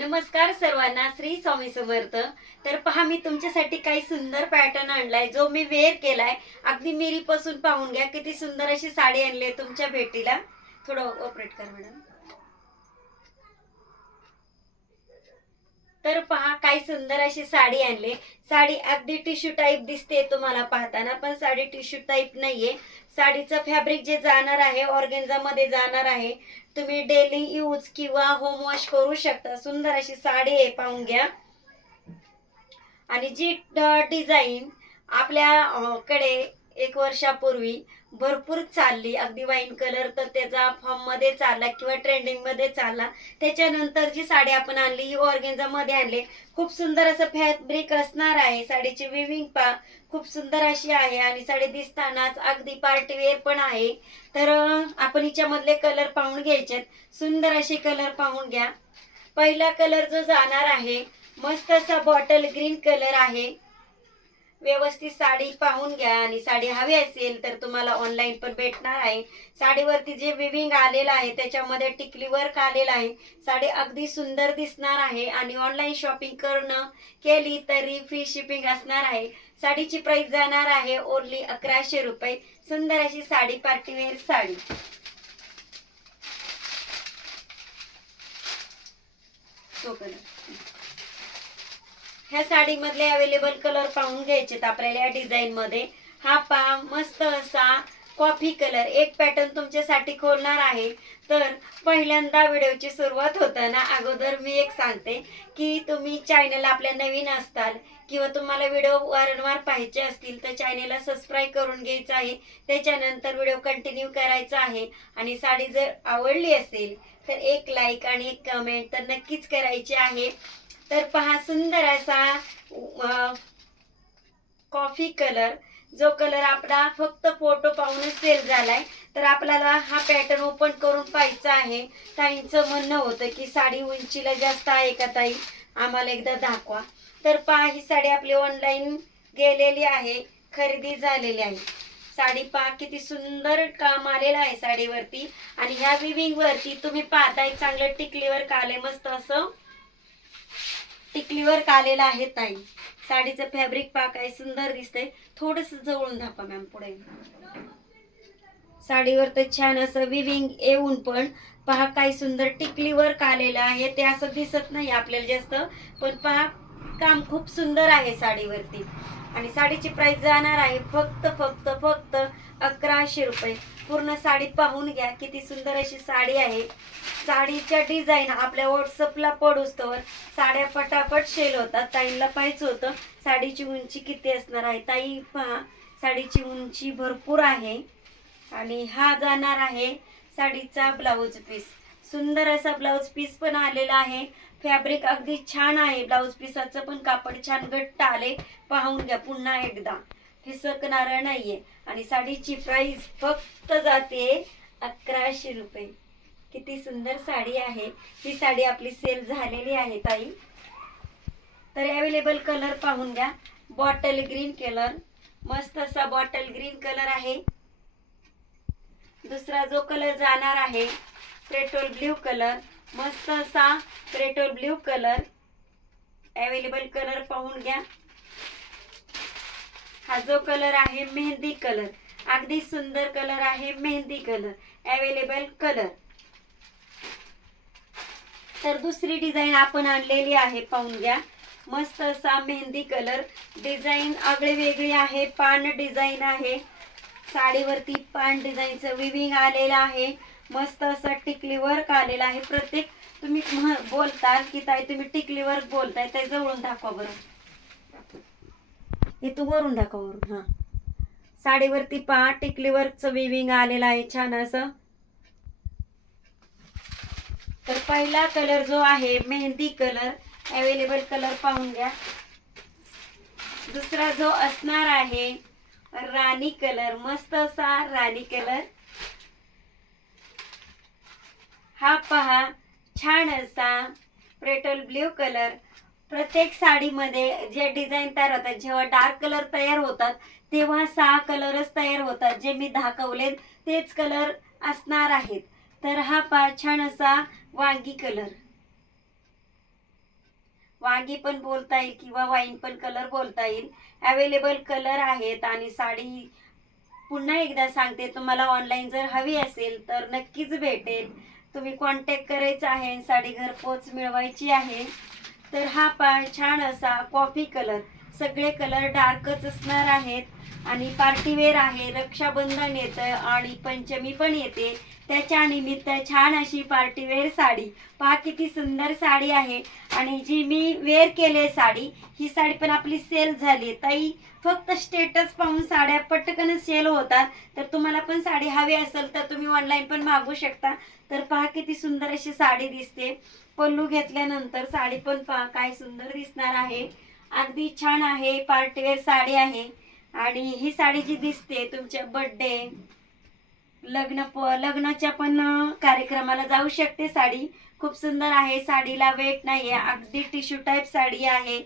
नमस्कार सर्वांना श्री स्वामी समर्थ. तर पहा मी तुमच्यासाठी काही सुंदर पॅटर्न आणलाय जो मी वेअर केलाय. अगदी मेरी पासून पाहून घ्या किती सुंदर अशी साडी आणली आहे तुमच्या भेटीला. थोडं ऑपरेट कर मॅडम तर पहा काय सुंदर अशी साडी आणली साडी अगदी टिश्यू टाईप दिसते तुम्हाला पाहताना पण साडी टिश्यू टाईप नाहीये. साडीचं फॅब्रिक जे जाणार आहे ऑर्गेन्झा मध्ये जाणार आहे तुम्ही डेली यूज किंवा होम वॉश करू शकता. सुंदर अशी साडी आहे पाहून घ्या. आणि जी डिझाईन आपल्याकडे एक वर्षापूर्वी भरपूर चालली. अगदी वाईन कलर तर त्याचा फॉर्ममध्ये चालला किंवा ट्रेंडिंगमध्ये चालला. त्याच्यानंतर जी साडी आपण आणली ही ऑर्गेन्झा मध्ये आणली. खूप सुंदर असं फॅब्रिक असणार आहे. साडीची विविंग पा खूप सुंदर अशी आहे आणि साडी दिसतानाच अगदी पार्टी वेअर पण आहे. तर आपण हिच्यामधले कलर पाहून घ्यायचे सुंदर असे कलर पाहून घ्या. पहिला कलर जो जाणार आहे मस्त असा बॉटल ग्रीन कलर आहे. व्यवस्थित साडी पाहून घ्या आणि साडी हवी असेल तर तुम्हाला ऑनलाईन पण भेटणार आहे. साडीवरती जे विविंग आलेलं आहे त्याच्यामध्ये टिकली वर्क आलेलं आहे. साडी अगदी सुंदर दिसणार आहे आणि ऑनलाईन शॉपिंग करणं केली तरी फ्री शिपिंग असणार आहे. साडीची प्राइस जाणार आहे ओनली अकराशे रुपये. सुंदर अशी साडी पार्टीवेअर साडी. तो कलर ह्या साडीमधले अवेलेबल कलर पाहून घ्यायचेत आपल्याला या डिझाईन मध्ये. हा पहा मस्त असा कॉफी कलर एक पॅटर्न तुमच्यासाठी खोलणार आहे. तर पहिल्यांदा व्हिडिओची सुरुवात होताना अगोदर मी एक सांगते की तुम्ही चॅनल आपल्या नवीन असताल किंवा तुम्हाला व्हिडिओ वारंवार पाहायचे असतील तर चॅनेलला सबस्क्राईब करून घ्यायचं आहे. त्याच्यानंतर व्हिडिओ कंटिन्यू करायचा आहे आणि साडी जर आवडली असेल तर एक लाईक आणि एक कमेंट तर नक्कीच करायची आहे. तर पहा सुंदर असा कॉफी कलर जो कलर आपला फक्त फोटो पाहूनच सेल झालाय. तर आपल्याला हा पॅटर्न ओपन करून पाहायचा आहे. ताईंचं म्हणणं होतं की साडी उंचीला जास्त आहे का ताई? आम्हाला एकदा दाखवा. तर पहा ही साडी आपली ऑनलाईन गेलेली आहे. खरेदी झालेली आहे. साडी पहा किती सुंदर काम आलेलं आहे साडीवरती. आणि ह्या विविंग वरती तुम्ही पाहताय चांगलं टिकलीवर काले मस्त असं टिकलीवर कालेला आहे ताई. साडीचं फॅब्रिक पा काय सुंदर दिसतंय. थोडस जवळून धापा मॅम पुढे. साडीवर तर छान असं विविंग येऊन पण पहा काय सुंदर टिकलीवर कालेलं आहे. ते असं दिसत नाही आपल्याला जास्त. पण पहा काम खूप सुंदर आहे साडीवरती. आणि साडीची प्राइस जाणार आहे फक्त फक्त फक्त अकराशे रुपये. पूर्ण साडी पाहून घ्या किती सुंदर अशी साडी आहे. साडीच्या डिझाईन आपल्या व्हॉट्सअपला पडूस तर साड्या पटापट शेल होतात. ताईंना पाहिजे होतं साडीची उंची किती असणार आहे. ताई पहा साडीची उंची भरपूर आहे. आणि हा जाणार आहे साडीचा ब्लाऊज पीस सुंदर असा ब्लाऊज पीस पण आलेला आहे. फॅब्रिक अगदी छान आहे. ब्लाऊज पिसाचं पण कापड छान घट्ट आले. पाहून घ्या पुन्हा एकदा. फिसकणार नाहीये. आणि साडीची प्राइस फक्त जाते अकराशे रुपये. किती सुंदर साडी आहे. ही साडी आपली सेल झालेली आहे ताई. तर अवेलेबल कलर पाहून घ्या. बॉटल ग्रीन कलर मस्त असा बॉटल ग्रीन कलर आहे. दुसरा जो कलर जाणार आहे पेट्रोल ब्ल्यू कलर मस्त असा petrol blue colour available colour पाहून घ्या. हा जो कलर आहे मेहंदी कलर अगदी सुंदर कलर आहे मेहंदी कलर अवेलेबल कलर तर दुसरी डिझाईन आपण आणलेली आहे पाहून घ्या. मस्त असा मेहंदी कलर डिझाईन आगळी वेगळी आहे पान डिझाईन आहे. साडीवरती पान डिझाईनचं विविंग आलेलं आहे. मस्त असं टिकली वर्क आलेलं आहे प्रत्येक तुम्ही बोलता की ताई तुम्ही टिकलीवर बोलताय ते जवळून दाखवा बरं. हे तू वरून दाखवा वरून हा. साडीवरती पहा टिकलीवरच विविंग आलेलं आहे छान असं. तर पहिला कलर जो आहे मेहंदी कलर अवेलेबल कलर पाहून घ्या. दुसरा जो असणार आहे राणी कलर मस्त असा राणी कलर हा पहा छान असा ब्ल्यू कलर प्रत्येक साडीमध्ये जे डिझाईन तयार होतात जेव्हा डार्क कलर तयार होतात तेव्हा सहा कलरच तयार होतात जे मी दाखवले तेच कलर असणार आहेत. तर हा पा छान असा वांगी कलर वांगी पण बोलता येईल किंवा वाईन पण कलर बोलता येईल. अवेलेबल कलर आहेत आणि साडी पुन्हा एकदा सांगते तुम्हाला ऑनलाईन जर हवी असेल तर नक्कीच भेटेल. तुम्ही कॉन्टॅक्ट करायचा आहे साडी घरपोच मिळवायची आहे. तर हा पा छान असा कॉफी कलर सगळे कलर डार्कच असणार आहेत. आणि पार्टीवेअर आहे रक्षाबंधन येतं आणि पंचमी पण येते. त्याच्या निमित्त छान अशी पार्टीवेअर साडी. पहा किती सुंदर साडी आहे. आणि जी मी वेअर केली साडी ही साडी पण आपली सेल झाली ताई फक्त स्टेटस पाहून साड्या पटकन सेल होतात. तर तुम्हाला पण साडी हवी असेल तर तुम्ही ऑनलाईन पण मागू शकता. तर पहा किती सुंदर अशी साडी दिसते. पल्लू घेतल्यानंतर साडी पण पहा काय सुंदर दिसणार आहे. अगदी छान आहे पार्टीवेअर साडी आहे. आणि ही साडी जी दिसते तुमच्या बर्थडे लग्न लग्नाच्या पण कार्यक्रमाला जाऊ शकते साडी. खूप सुंदर आहे साडीला वेट नाही आहे अगदी टिश्यू टाईप साडी आहे.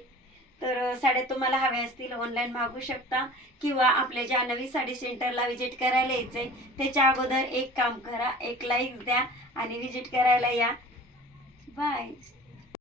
तर साड्या तुम्हाला हव्या असतील ऑनलाईन मागू शकता. किंवा आपल्या जानवी साडी सेंटरला व्हिजिट करायला यायचंय त्याच्या अगोदर एक काम करा एक लाईक द्या आणि व्हिजिट करायला या. बाय